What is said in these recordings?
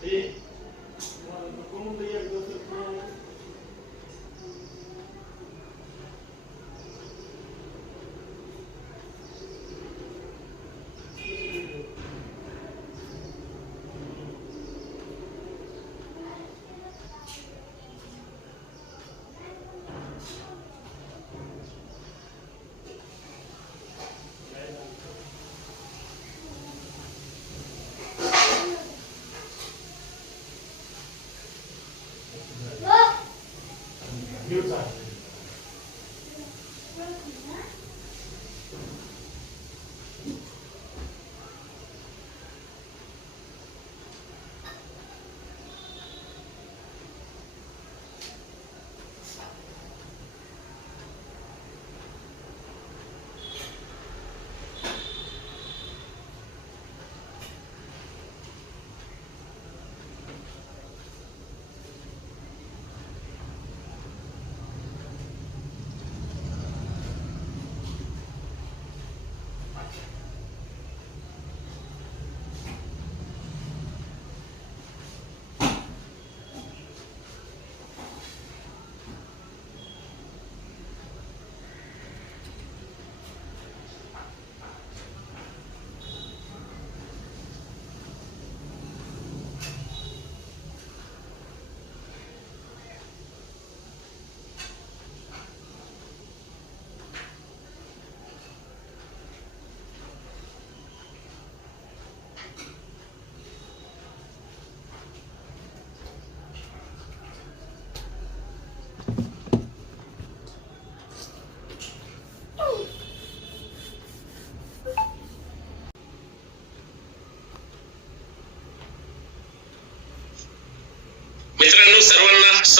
Sim.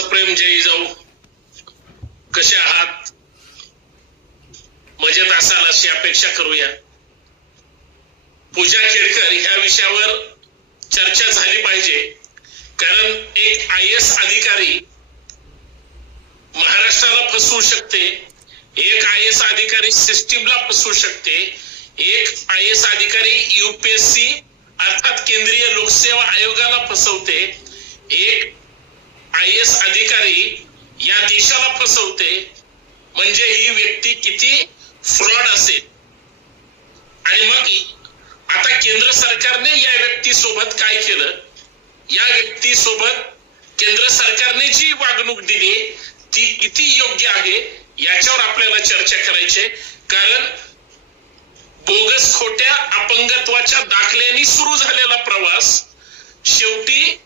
सप्रेम जय जाऊ. कसे आहात? मजेत असाल अशी अपेक्षा करूया. पूजा केडकर ह्या विषयावर चर्चा झाली पाहिजे. कारण एक आय एस अधिकारी महाराष्ट्राला फसवू शकते एक आय एस अधिकारी सिस्टीमला फसवू शकते एक आय एस अधिकारी युपीएससी अर्थात केंद्रीय लोकसेवा आयोगाला फसवते एक आय एस अधिकारी या देशाला फसवते म्हणजे ही व्यक्ती किती फ्रॉड असेल. आणि मग आता केंद्र सरकारने या व्यक्तीसोबत काय केलं? या व्यक्तीसोबत केंद्र सरकारने जी वागणूक दिली ती किती योग्य आहे याच्यावर आपल्याला चर्चा करायची कारण बोगस खोट्या अपंगत्वाच्या दाखल्याने सुरू झालेला प्रवास शेवटी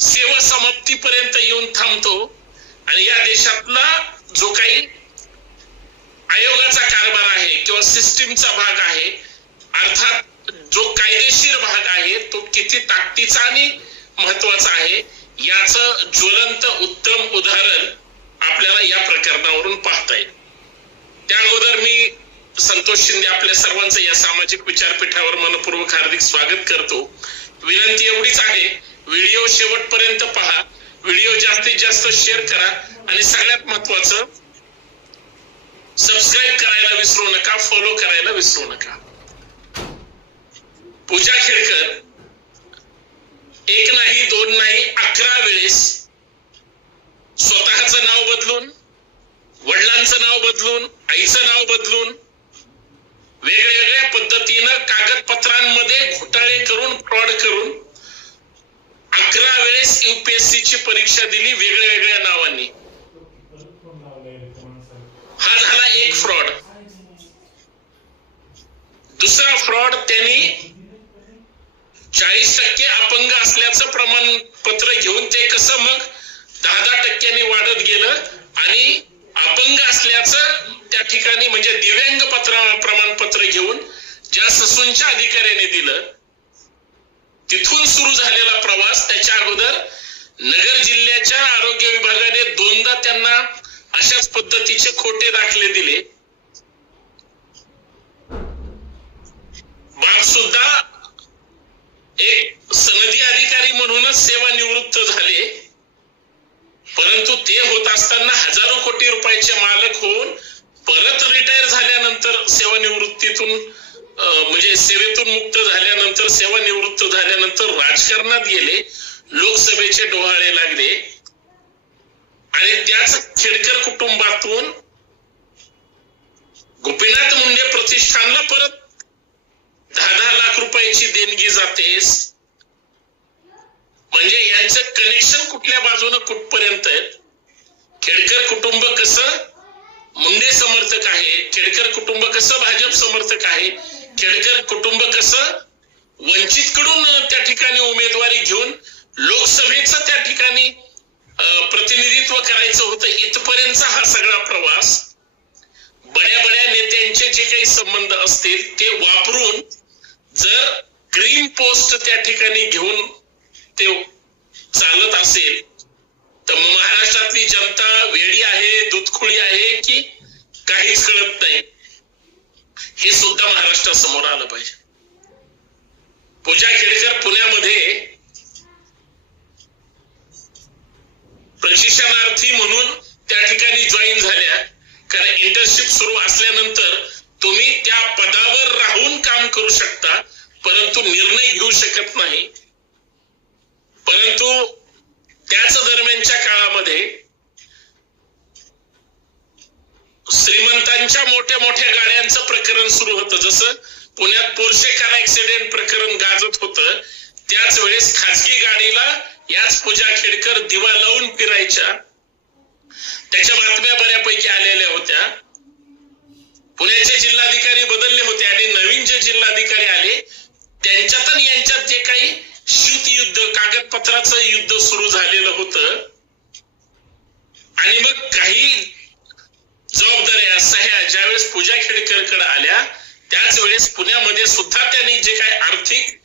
सेवा समाप्तीपर्यंत येऊन थांबतो आणि या देशातला जो काही आयोगाचा कारभार आहे किंवा सिस्टीमचा भाग आहे अर्थात जो कायदेशीर भाग आहे तो किती ताकदीचा आणि महत्त्वाचा आहे याच ज्वलंत उत्तम उदाहरण आपल्याला या प्रकरणावरून पाहता येईल. त्या अगोदर मी संतोष शिंदे आपल्या सर्वांचं या सामाजिक विचारपीठावर मनपूर्वक हार्दिक स्वागत करतो. विनंती एवढीच आहे व्हिडिओ शेवटपर्यंत पहा. व्हिडिओ जास्तीत जास्त शेअर करा आणि सगळ्यात महत्वाचं सबस्क्राईब करायला विसरू नका फॉलो करायला विसरू नका. पूजा खेडकर एक नाही दोन नाही अकरा वेळेस स्वतःचं नाव बदलून वडिलांचं नाव बदलून आईचं नाव बदलून वेगवेगळ्या पद्धतीनं कागदपत्रांमध्ये घोटाळे करून फ्रॉड करून अकरा वेळेस युपीएससी ची परीक्षा दिली वेगळ्या वेगळ्या नावांनी. हा झाला एक फ्रॉड दुसरा फ्रॉड त्यांनी चाळीस टक्के अपंग असल्याचं प्रमाणपत्र घेऊन ते कसं मग दहा दहा टक्क्यांनी वाढत गेलं आणि अपंग असल्याचं त्या ठिकाणी म्हणजे दिव्यांग पत्र प्रमाणपत्र घेऊन ज्या ससूनच्या अधिकाऱ्याने दिलं तिथून सुरू झालेला प्रवास त्याच्या अगोदर नगर जिल्ह्याच्या आरोग्य विभागाने दोनदा त्यांना अशाच पद्धतीचे खोटे दाखले दिले. बाप सुद्धा एक सनदी अधिकारी म्हणूनच सेवानिवृत्त झाले. परंतु ते होत असताना हजारो कोटी रुपयाचे मालक होऊन परत रिटायर झाल्यानंतर सेवानिवृत्तीतून म्हणजे सेवेतून मुक्त झाल्यानंतर सेवानिवृत्त झाल्यानंतर राजकारणात गेले. लोकसभेचे डोहाळे लागले. आणि त्याच खेडकर कुटुंबातून गोपीनाथ मुंडे प्रतिष्ठानला परत दहा दहा लाख रुपयाची देणगी जातेस. म्हणजे यांचं कनेक्शन कुठल्या बाजूनं कुठपर्यंत आहे? खेडकर कुटुंब कसं? मुंडे समर्थक आहे. खेडकर कुटुंब कसं? भाजप समर्थक आहे. खेडकर कुटुंब कसं? वंचित कडून त्या ठिकाणी उमेदवारी घेऊन लोकसभेचं त्या ठिकाणी प्रतिनिधित्व करायचं होतं इथपर्यंतचा हा सगळा प्रवास. बड्या बड्या नेत्यांचे जे काही संबंध असतील ते वापरून जर ग्रीन पोस्ट त्या ठिकाणी घेऊन ते चालत असेल तर महाराष्ट्रातली जनता वेळी आहे दुधखुळी आहे की काहीच कळत नाही. हे सुद्धा महाराष्ट्रासमोर आलं पाहिजे. पूजा खेडकर पुण्यामध्ये प्रशिक्षणार्थी म्हणून त्या ठिकाणी जॉईन झाल्या. कारण इंटर्नशिप सुरू असल्यानंतर तुम्ही त्या पदावर राहून काम करू शकता परंतु निर्णय घेऊ शकत नाही. परंतु त्याच दरम्यानच्या काळामध्ये श्रीमंतांच्या मोठ्या मोठ्या गाड्यांचं प्रकरण सुरू होतं. जसं पुण्यात पोरशे कार ऍक्सिडेंट प्रकरण गाजत होतं त्याच वेळेस खासगी गाडीला याच पूजा खेडकर दिवा लावून फिरायच्या. त्याच्या बातम्या बऱ्यापैकी आलेल्या होत्या. पुण्याचे जिल्हाधिकारी बदलले होते आणि नवीन जे जिल्हाधिकारी आले त्यांच्यात आणि यांच्यात जे काही शीत युद्ध कागदपत्राचं युद्ध सुरू झालेलं होतं. आणि मग काही जबाबदाऱ्या सह्या ज्यावेळेस पूजा खेडकरकडे आल्या त्याच वेळेस पुण्यामध्ये सुद्धा त्यांनी जे काही आर्थिक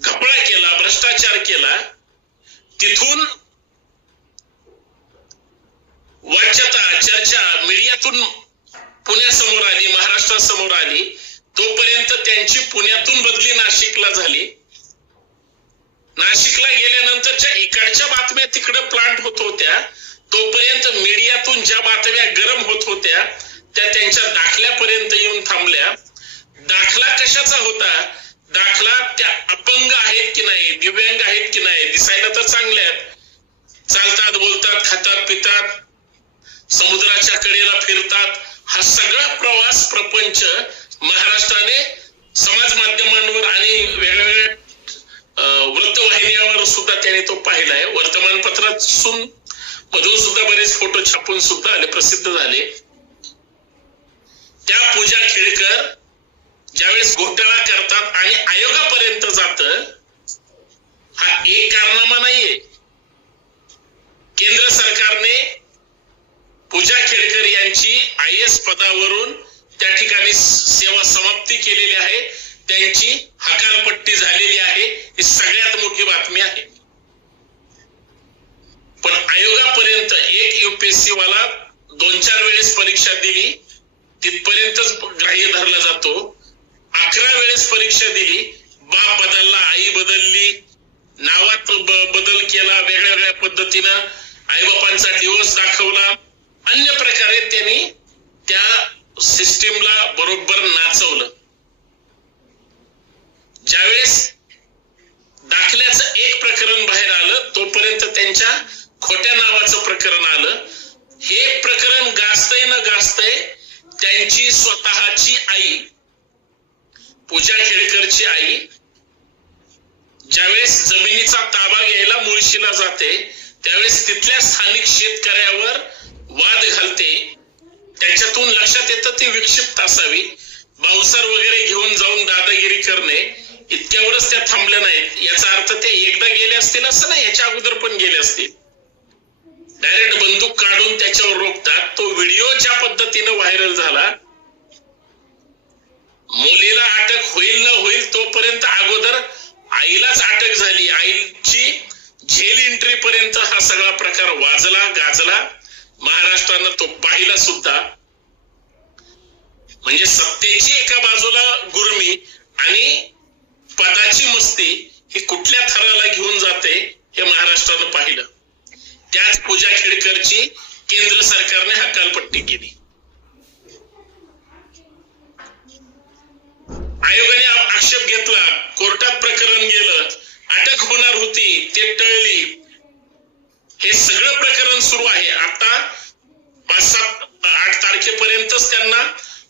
घपळा केला भ्रष्टाचार केला तिथून वाच्यता चर्चा मीडियातून पुण्यासमोर आली महाराष्ट्रासमोर आली तोपर्यंत त्यांची पुण्यातून बदली नाशिकला झाली. नाशिकला गेल्यानंतरच्या इकडच्या बातम्या तिकडे प्लांट होत होत्या. तोपर्यंत मीडियातून ज्या बातम्या गरम होत होत्या त्या त्यांच्या दाखल्यापर्यंत येऊन थांबल्या. दाखला कशाचा होता? दाखला त्या अपंग आहेत की नाही दिव्यांग आहेत की नाही दिसायला तर चांगल्या आहेत. चालतात बोलतात खातात पितात समुद्राच्या कडेला फिरतात. हा सगळा प्रवास प्रपंच महाराष्ट्राने समाज माध्यमांवर आणि वेगवेगळ्या अं, वृत्तवाहिन्यावर सुद्धा त्याने तो पाहिलाय वर्तमानपत्रात सुन मधून सुद्धा बरेच फोटो छापून सुद्धा आले प्रसिद्ध झाले. त्या पूजा खेडकर ज्यावेळेस घोटाळा करतात आणि आयोगापर्यंत जात हा एक कारनामा नाहीये. केंद्र सरकारने पूजा खेडकर यांची आय एस पदावरून त्या ठिकाणी सेवा समाप्ती केलेली आहे. त्यांची हकालपट्टी झालेली आहे. ही सगळ्यात मोठी बातमी आहे. पण आयोगापर्यंत एक युपीएससी वाला दोन चार वेळेस परीक्षा दिली तिथपर्यंतच ग्राह्य धरला जातो. अकरा वेळेस परीक्षा दिली. बाप बदलला आई बदलली. नावात बदल केला वेगळ्या वेगळ्या पद्धतीनं. आईबापांचा डिवोर्स दाखवला. अन्य प्रकारे त्यांनी त्या सिस्टीमला बरोबर नाचवलं. ज्यावेळेस दाखल्याचं एक प्रकरण बाहेर आलं तोपर्यंत त्यांच्या खोट्या नावाचं प्रकरण आलं. हे प्रकरण गाजतय न गाजतय त्यांची स्वतःची आई पूजा खेडकरची आई ज्यावेळेस जमिनीचा ताबा घ्यायला मुळशीला जाते त्यावेळेस तिथल्या स्थानिक शेतकऱ्यावर वाद घालते. त्याच्यातून लक्षात येतं ती विक्षिप्त असावी. बावसर वगैरे घेऊन जाऊन दादागिरी करणे इतक्यावरच त्या थांबल्या नाहीत. याचा अर्थ ते एकदा गेले असतील असं नाही याच्या अगोदर पण गेले असतील. डायरेक्ट बंदूक काढून त्याच्यावर रोखतात. तो व्हिडिओ ज्या पद्धतीनं व्हायरल झाला मुलीला अटक होईल न होईल तोपर्यंत अगोदर आईलाच अटक झाली. आईची झेल एंट्री पर्यंत हा सगळा प्रकार वाजला गाजला. महाराष्ट्रानं तो पाहिला सुद्धा. म्हणजे सत्तेची एका बाजूला गुरमी आणि पदाची मस्ती ही कुठल्या थराला घेऊन जाते हे महाराष्ट्रानं पाहिलं. त्याच पूजा खेडकरची केंद्र सरकारने हकालपट्टी केली. आयोगाने आक्षेप घेतला. कोर्टात प्रकरण गेलं. अटक होणार होती ते टळली. हे सगळं प्रकरण सुरू आहे. आता पाच सात आठ तारखेपर्यंतच त्यांना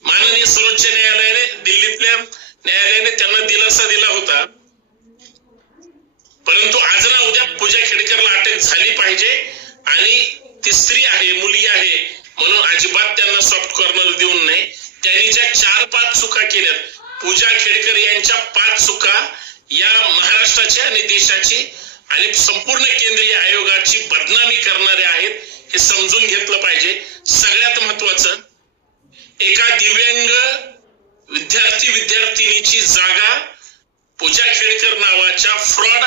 माननीय सर्वोच्च न्यायालयाने दिल्लीतल्या न्यायालयाने त्यांना दिलासा दिला होता. परंतु आज ना उद्या पूजा खेडकरला अटक झाली पाहिजे आणि ती स्त्री आहे मुलगी आहे म्हणून अजिबात त्यांना सॉफ्ट कॉर्नर देऊन नये त्यांनी ज्या चार पाच चुका केल्यात पूजा खेडकर यांच्या पाच चुका या महाराष्ट्राची आणि देशाची आणि संपूर्ण केंद्रीय आयोगाची बदनामी करणारे आहेत हे समजून घेतलं पाहिजे. सगळ्यात महत्वाचं एका दिव्यांग विद्यार्थी विद्यार्थिनीची जागा पूजा खेडकर नावाच्या फ्रॉड